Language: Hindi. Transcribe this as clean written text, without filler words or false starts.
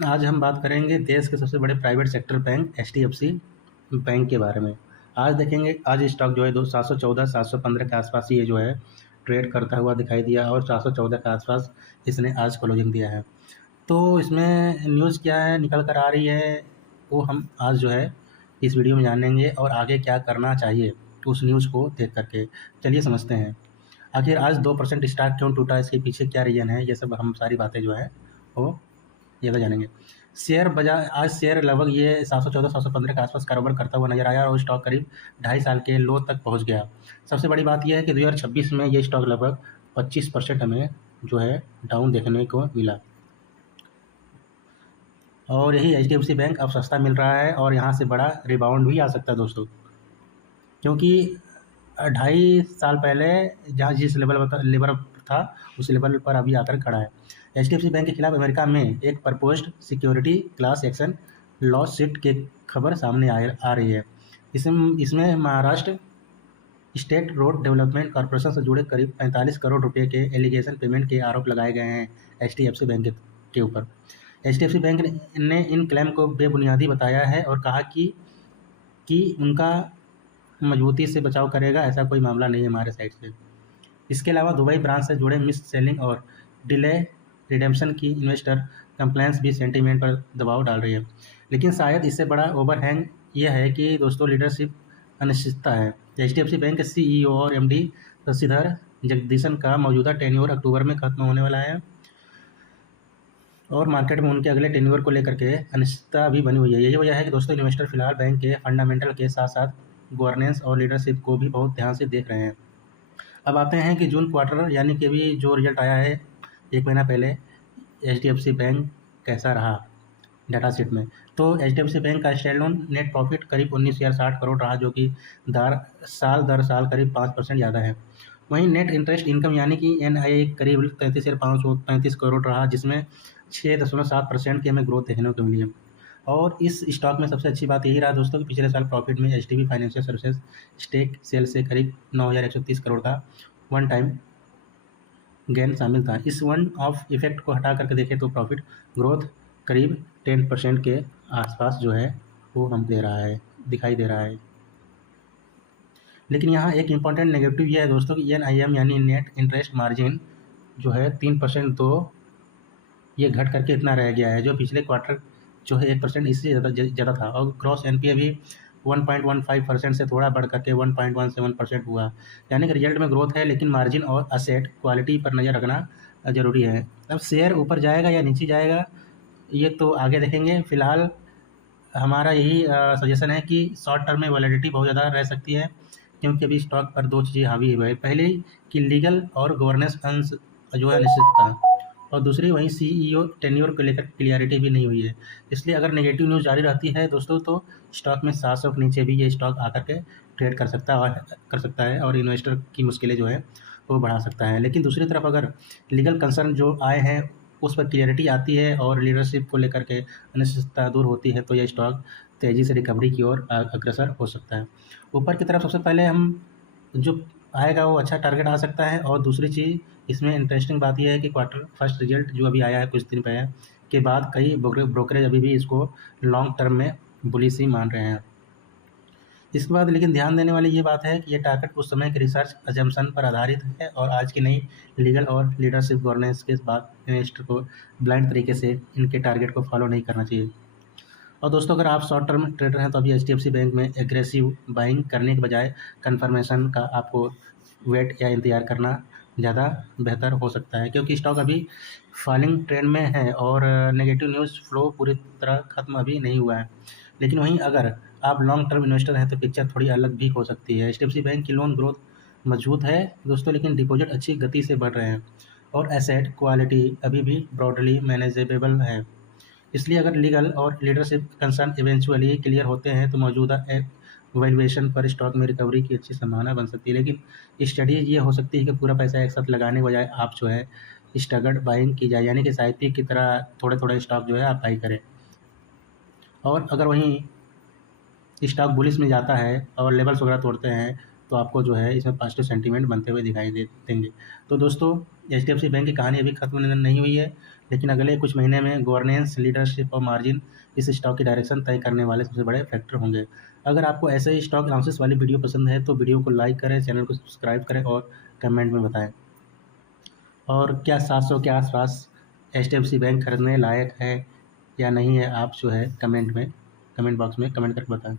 आज हम बात करेंगे देश के सबसे बड़े private sector bank HDFC bank के बारे में। आज देखेंगे, आज स्टॉक जो है 714 715 के आसपास ये जो है ट्रेड करता हुआ दिखाई दिया और 414 के आसपास इसने आज क्लोजिंग दिया है। तो इसमें न्यूज़ क्या है निकल कर आ रही है, वो हम आज जो है इस वीडियो में जानेंगे और आगे क्या करना चाहिए उस न्यूज़ को देख करके। चलिए समझते हैं आखिर आज 2% स्टॉक क्यों टूटा, इसके पीछे क्या रीज़न है, ये सब हम सारी बातें जो है वो ये तो जानेंगे। शेयर बाजार आज शेयर लगभग ये 714 715 के आसपास कारोबार करता हुआ नजर आया और स्टॉक करीब 2.5 साल के लो तक पहुंच गया। सबसे बड़ी बात यह है कि 2026 में ये स्टॉक लगभग 25% हमें जो है डाउन देखने को मिला और यही एचडीएफसी बैंक अब सस्ता मिल रहा है और यहाँ से बड़ा रिबाउंड भी आ सकता है दोस्तों, क्योंकि 2.5 साल पहले जहाँ जिस लेवल था उस लेवल पर अभी आकर खड़ा है। एचडीएफसी बैंक के खिलाफ अमेरिका में एक proposed security class action law suit की खबर सामने आ रही है। इसमें Maharashtra state road development corporation से जुड़े करीब 45 करोड़ रुपए के एलिगेशन पेमेंट के आरोप लगाए गए हैं एचडीएफसी बैंक के ऊपर। एचडीएफसी बैंक ने इन क्लेम को बेबुनियादी बताया है और कहा कि उनका मजबूती से बचाव करेगा, ऐसा कोई मामला नहीं है हमारे साइड से। इसके अलावा दुबई ब्रांच से जुड़े मिस सेलिंग और डिले रिडेम्पशन की इन्वेस्टर कंप्लेंट्स भी सेंटीमेंट पर दबाव डाल रही है। लेकिन शायद इससे बड़ा ओवरहैंग यह है कि दोस्तों लीडरशिप अनिश्चितता है। एचडीएफसी बैंक के सीईओ और एमडी शशिधर जगदीशन का मौजूदा टेन्योर अक्टूबर में खत्म होने वाला है और मार्केट में उनके अगले टेन्योर को लेकर के अनिश्चितता भी बनी हुई है। यही वजह है कि दोस्तों इन्वेस्टर फिलहाल बैंक के फंडामेंटल के साथ साथ गवर्नेंस और लीडरशिप को भी बहुत ध्यान से देख रहे हैं। अब आते हैं कि जून क्वार्टर यानी कि अभी जो रिजल्ट आया है 1 महीना पहले, एचडीएफसी बैंक कैसा रहा डाटा शीट में। तो एचडीएफसी बैंक का स्टैंडअलोन नेट प्रॉफिट करीब 19,060 करोड़ रहा, जो कि दर साल करीब 5% ज़्यादा है। वहीं नेट इंटरेस्ट इनकम यानी कि एनआईए करीब 33,535 करोड़ रहा, जिसमें 6.7% की हमें ग्रोथ देखने को मिली है। और इस स्टॉक में सबसे अच्छी बात यही रहा दोस्तों कि पिछले साल प्रॉफिट में HDB financial services stake sale से करीब 9,130 करोड़ का वन टाइम गेन शामिल था। इस वन ऑफ इफेक्ट को हटा करके देखें तो प्रॉफिट ग्रोथ करीब 10% के आसपास जो है वो हम दिखाई दे रहा है। लेकिन यहाँ एक इम्पॉर्टेंट नेगेटिव ये है दोस्तों कि एनआईएम यानी नेट इंटरेस्ट मार्जिन जो है 3%, तो ये घट करके इतना रह गया है, जो पिछले क्वार्टर जो है 1% इससे ज़्यादा था। और ग्रॉस एनपीए भी 1.15% से थोड़ा बढ़ करके 1.17% हुआ। यानी कि रिजल्ट में ग्रोथ है, लेकिन मार्जिन और असेट क्वालिटी पर नज़र रखना ज़रूरी है। अब शेयर ऊपर जाएगा या नीचे जाएगा ये तो आगे देखेंगे। फिलहाल हमारा यही सजेशन है कि शॉर्ट टर्म में वैलिडिटी बहुत ज़्यादा रह सकती है, क्योंकि अभी स्टॉक पर दो चीज़ें हावी हुई है। पहले कि लीगल और गवर्नेंस अंश जो है निश्चितता, और दूसरी वहीं सीईओ टेन्योर को लेकर क्लियरिटी भी नहीं हुई है। इसलिए अगर नेगेटिव न्यूज़ जारी रहती है दोस्तों तो स्टॉक में 700 के नीचे भी ये स्टॉक आकर के ट्रेड कर सकता है और इन्वेस्टर की मुश्किलें जो है वो बढ़ा सकता है। लेकिन दूसरी तरफ अगर लीगल कंसर्न जो आए हैं उस पर क्लियरिटी आती है और लीडरशिप को लेकर के अनिश्चितता दूर होती है तो यह स्टॉक तेज़ी से रिकवरी की ओर अग्रसर हो सकता है। ऊपर की तरफ सबसे पहले हम जो आएगा वो अच्छा टारगेट आ सकता है। और दूसरी चीज़ इसमें इंटरेस्टिंग बात यह है कि क्वार्टर फर्स्ट रिजल्ट जो अभी आया है कुछ दिन पहले के बाद कई ब्रोकरेज अभी भी इसको लॉन्ग टर्म में बुलिश ही मान रहे हैं। इसके बाद लेकिन ध्यान देने वाली ये बात है कि ये टारगेट उस समय के रिसर्च अजम्पशन पर आधारित है और आज की नई लीगल और लीडरशिप गवर्नेंस के बाद इन्वेस्टर को ब्लाइंड तरीके से इनके टारगेट को फॉलो नहीं करना चाहिए। और दोस्तों अगर आप शॉर्ट टर्म ट्रेडर हैं तो अभी एचडीएफसी बैंक में एग्रेसिव बाइंग करने के बजाय कन्फर्मेशन का आपको वेट या इंतजार करना ज़्यादा बेहतर हो सकता है, क्योंकि स्टॉक अभी फॉलिंग ट्रेंड में है और नेगेटिव न्यूज़ फ्लो पूरी तरह ख़त्म अभी नहीं हुआ है। लेकिन वहीं अगर आप लॉन्ग टर्म इन्वेस्टर हैं तो पिक्चर थोड़ी अलग भी हो सकती है। एचडीएफसी बैंक की लोन ग्रोथ मजबूत है दोस्तों, लेकिन डिपॉजिट अच्छी गति से बढ़ रहे हैं और एसेट क्वालिटी अभी भी ब्रॉडली मैनेजेबल है। इसलिए अगर लीगल और लीडरशिप कंसर्न इवेंचुअली क्लियर होते हैं तो मौजूदा वैल्यूएशन पर स्टॉक में रिकवरी की अच्छी संभावना बन सकती है। लेकिन स्टडी ये हो सकती है कि पूरा पैसा एक साथ लगाने के बजाय आप जो है स्टगर्ड बाइंग की जाए, यानी कि साइपी की तरह थोड़े थोड़े स्टॉक जो है आप बाई करें। और अगर वहीं स्टॉक बुलिश में जाता है और लेवल्स वगैरह तोड़ते हैं तो आपको जो है इसमें पॉजिटिव सेंटीमेंट बनते हुए दिखाई देंगे। तो दोस्तों एचडीएफसी बैंक की कहानी अभी खत्म नहीं हुई है। लेकिन अगले कुछ महीने में गवर्नेंस, लीडरशिप और मार्जिन इस स्टॉक की डायरेक्शन तय करने वाले सबसे बड़े फैक्टर होंगे। अगर आपको ऐसे ही स्टॉक एनालिसिस वाली वीडियो पसंद है तो वीडियो को लाइक करें, चैनल को सब्सक्राइब करें और कमेंट में बताएं। और क्या 700 के आसपास HDFC बैंक खरीदने लायक है या नहीं है, आप जो है कमेंट बॉक्स में कमेंट करके बताएं।